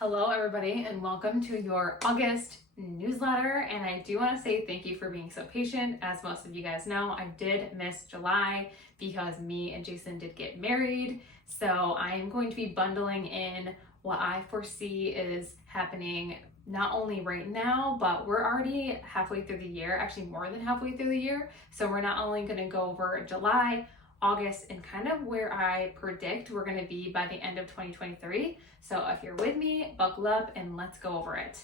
Hello everybody and welcome to your August newsletter, and I do want to say thank you for being so patient. As most of you guys know, I did miss July because me and Jason did get married, so I am going to be bundling in what I foresee is happening not only right now, but we're already halfway through the year, actually more than halfway through the year. So we're not only going to go over July, August, and kind of where I predict we're going to be by the end of 2023. So if you're with me, buckle up and let's go over it.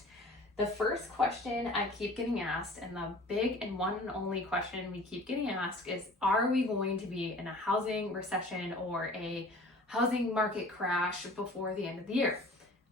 The first question I keep getting asked, and the big and one and only question we keep getting asked, is are we going to be in a housing recession or a housing market crash before the end of the year?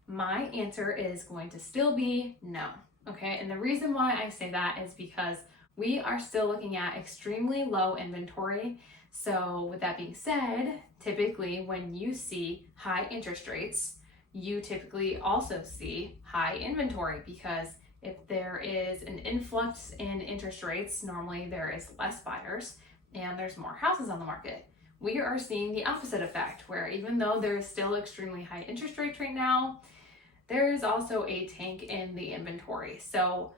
My answer is going to still be no. Okay, and the reason why I say that is because we are still looking at extremely low inventory. So with that being said, typically when you see high interest rates, you typically also see high inventory, because if there is an influx in interest rates, normally there is less buyers and there's more houses on the market. We are seeing the opposite effect, where even though there is still extremely high interest rates right now, there is also a tank in the inventory. So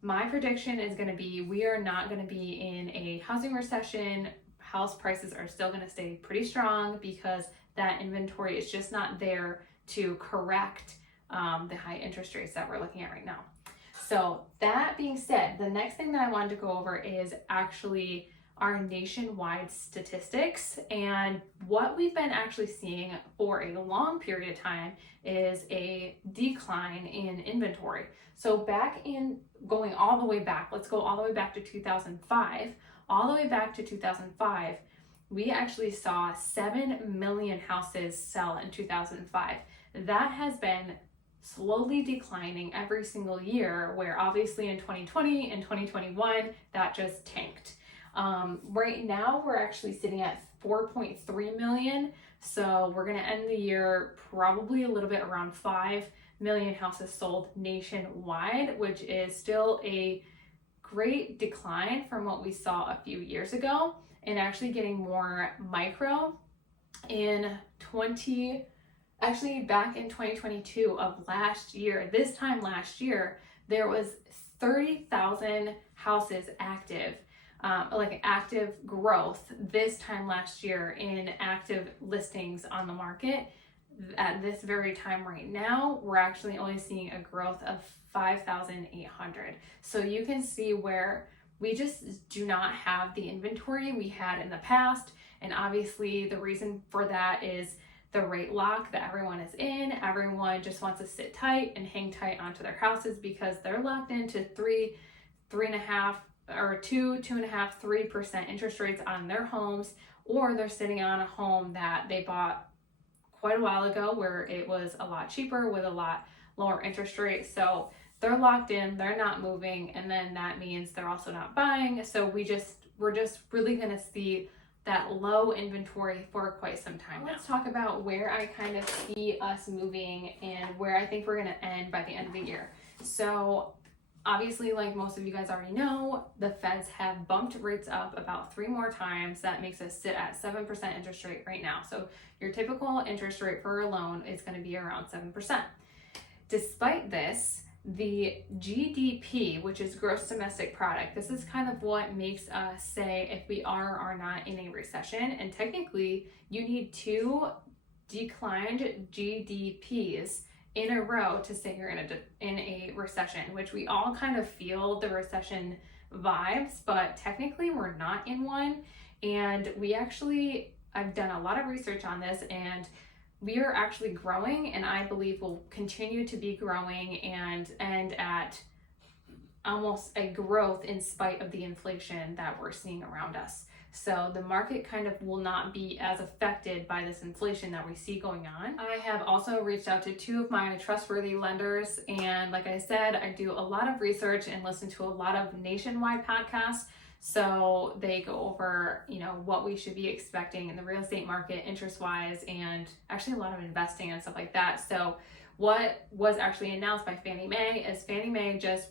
my prediction is going to be we are not going to be in a housing recession. House prices are still going to stay pretty strong because that inventory is just not there to correct the high interest rates that we're looking at right now. So that being said, the next thing that I wanted to go over is actually our nationwide statistics, and what we've been actually seeing for a long period of time is a decline in inventory. So back in going all the way back, let's go all the way back to 2005. All the way back to 2005, we actually saw 7 million houses sell in 2005. That has been slowly declining every single year, where obviously in 2020 and 2021, that just tanked. Right now, we're actually sitting at 4.3 million. So we're going to end the year probably a little bit around 5 million houses sold nationwide, which is still a great decline from what we saw a few years ago, and actually getting more micro back in 2022 of last year. This time last year, there was 30,000 houses active, active growth this time last year in active listings on the market. At this very time right now, we're actually only seeing a growth of 5,800. So you can see where we just do not have the inventory we had in the past. And obviously the reason for that is the rate lock that everyone is in. Everyone just wants to sit tight and hang tight onto their houses because they're locked into 3.5 or 2.5, 3% interest rates on their homes, or they're sitting on a home that they bought quite a while ago where it was a lot cheaper with a lot lower interest rates. So they're locked in, they're not moving, and then that means they're also not buying. So we're just really going to see that low inventory for quite some time now. Let's talk about where I kind of see us moving and where I think we're going to end by the end of the year. So obviously, like most of you guys already know, the feds have bumped rates up about 3 more times. That makes us sit at 7% interest rate right now. So your typical interest rate for a loan is going to be around 7%. Despite this, the GDP, which is gross domestic product, this is kind of what makes us say if we are or not in a recession. And technically, you need 2 declined GDPs in a row to say you're in a recession, which we all kind of feel the recession vibes, but technically we're not in one. And I've done a lot of research on this, and we are actually growing, and I believe will continue to be growing and end at almost a growth in spite of the inflation that we're seeing around us. So the market kind of will not be as affected by this inflation that we see going on. I have also reached out to 2 of my trustworthy lenders, and like I said, I do a lot of research and listen to a lot of nationwide podcasts. So they go over, what we should be expecting in the real estate market interest-wise, and actually a lot of investing and stuff like that. So what was actually announced by Fannie Mae is Fannie Mae just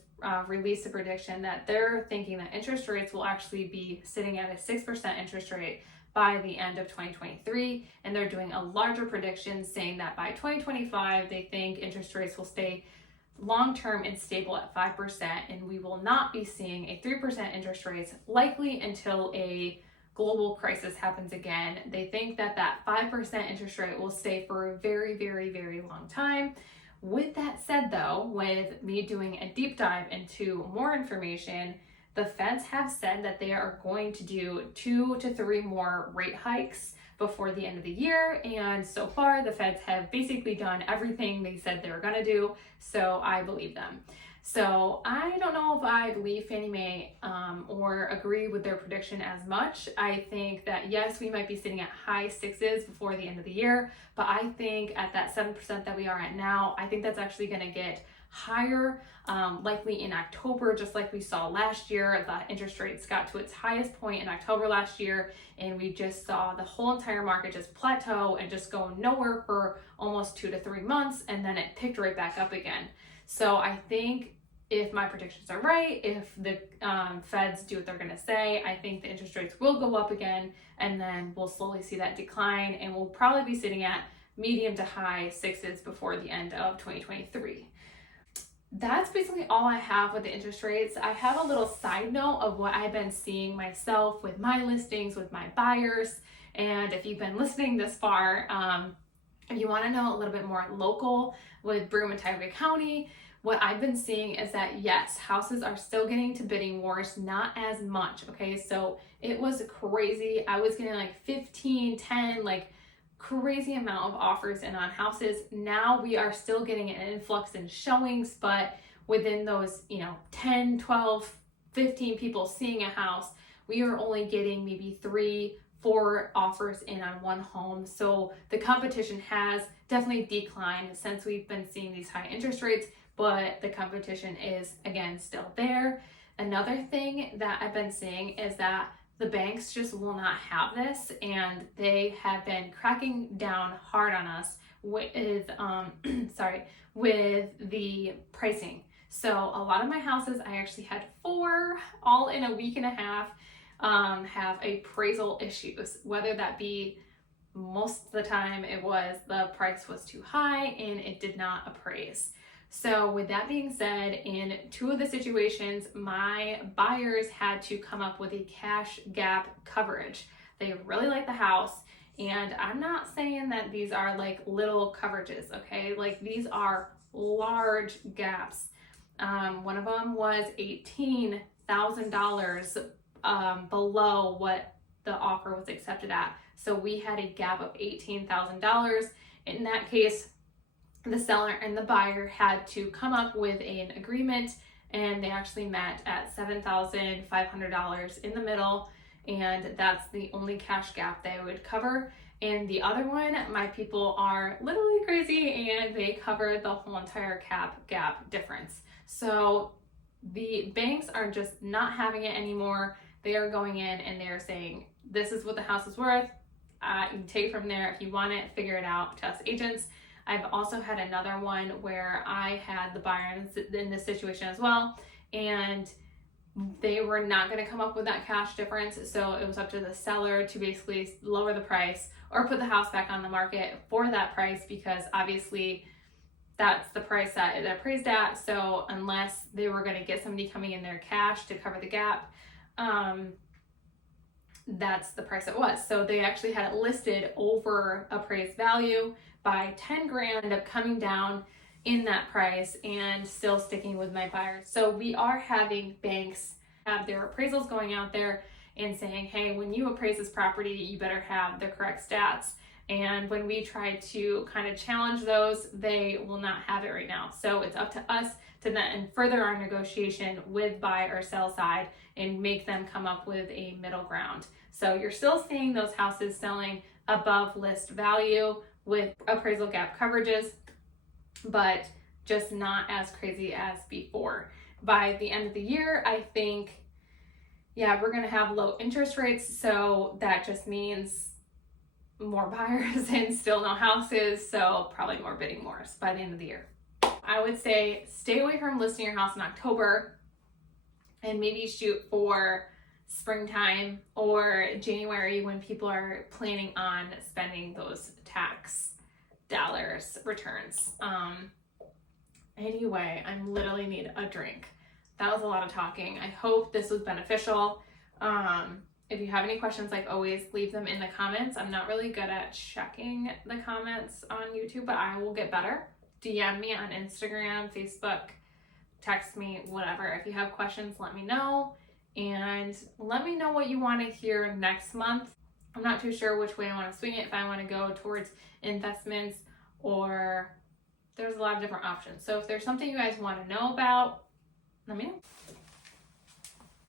released a prediction that they're thinking that interest rates will actually be sitting at a 6% interest rate by the end of 2023. And they're doing a larger prediction saying that by 2025, they think interest rates will stay long-term and stable at 5%, and we will not be seeing a 3% interest rates likely until a global crisis happens again. They think that that 5% interest rate will stay for a very, very, very long time. With that said though, with me doing a deep dive into more information, the feds have said that they are going to do 2 to 3 more rate hikes before the end of the year, and so far the feds have basically done everything they said they were going to do, so I believe them. So I don't know if I believe Fannie Mae or agree with their prediction as much. I think that yes, we might be sitting at high 6s before the end of the year, but I think at that 7% that we are at now, I think that's actually going to get higher, likely in October, just like we saw last year. The interest rates got to its highest point in October last year, and we just saw the whole entire market just plateau and just go nowhere for almost 2 to 3 months, and then it picked right back up again. So I think if my predictions are right, if the feds do what they're going to say, I think the interest rates will go up again, and then we'll slowly see that decline, and we'll probably be sitting at medium to high 6s before the end of 2023. That's basically all I have with the interest rates. I have a little side note of what I've been seeing myself with my listings, with my buyers, and if you've been listening this far, if you want to know a little bit more local with Broome and Tioga County, what I've been seeing is that yes, houses are still getting to bidding wars, not as much, okay? So it was crazy. I was getting like 15, 10, like crazy amount of offers in on houses. Now we are still getting an influx in showings, but within those, 10, 12, 15 people seeing a house, we are only getting maybe 3, 4 offers in on one home. So the competition has definitely declined since we've been seeing these high interest rates, but the competition is again still there. Another thing that I've been seeing is that the banks just will not have this, and they have been cracking down hard on us with with the pricing. So a lot of my houses, I actually had 4 all in a week and a half, have appraisal issues, whether that be most of the time it was the price was too high and it did not appraise. So with that being said, in 2 of the situations, my buyers had to come up with a cash gap coverage. They really like the house, and I'm not saying that these are like little coverages, okay? Like these are large gaps. One of them was $18,000 below what the offer was accepted at. So we had a gap of $18,000. In that case, the seller and the buyer had to come up with an agreement, and they actually met at $7,500 in the middle, and that's the only cash gap they would cover. And the other one, my people are literally crazy, and they cover the whole entire gap difference. So the banks are just not having it anymore. They are going in and they're saying, this is what the house is worth. You can take it from there. If you want it, figure it out to us agents. I've also had another one where I had the buyer in this situation as well, and they were not going to come up with that cash difference. So it was up to the seller to basically lower the price or put the house back on the market for that price, because obviously that's the price that it appraised at. So unless they were going to get somebody coming in their cash to cover the gap, that's the price it was. So they actually had it listed over appraised value by 10 grand, end up coming down in that price and still sticking with my buyers. So we are having banks have their appraisals going out there and saying, hey, when you appraise this property, you better have the correct stats. And when we try to kind of challenge those, they will not have it right now. So it's up to us to then further our negotiation with buy or sell side and make them come up with a middle ground. So you're still seeing those houses selling above list value with appraisal gap coverages, but just not as crazy as before. By the end of the year, I think, we're gonna have low interest rates, so that just means more buyers and still no houses, so probably more bidding wars by the end of the year. I would say stay away from listing your house in October and maybe shoot for springtime or January when people are planning on spending those tax dollars returns. Anyway, I literally need a drink. That was a lot of talking. I hope this was beneficial. If you have any questions, like always, leave them in the comments. I'm not really good at checking the comments on YouTube, but I will get better. DM me on Instagram, Facebook, text me, whatever. If you have questions, let me know. And let me know what you want to hear next month. I'm not too sure which way I want to swing it, if I want to go towards investments or there's a lot of different options. So if there's something you guys want to know about, let me know.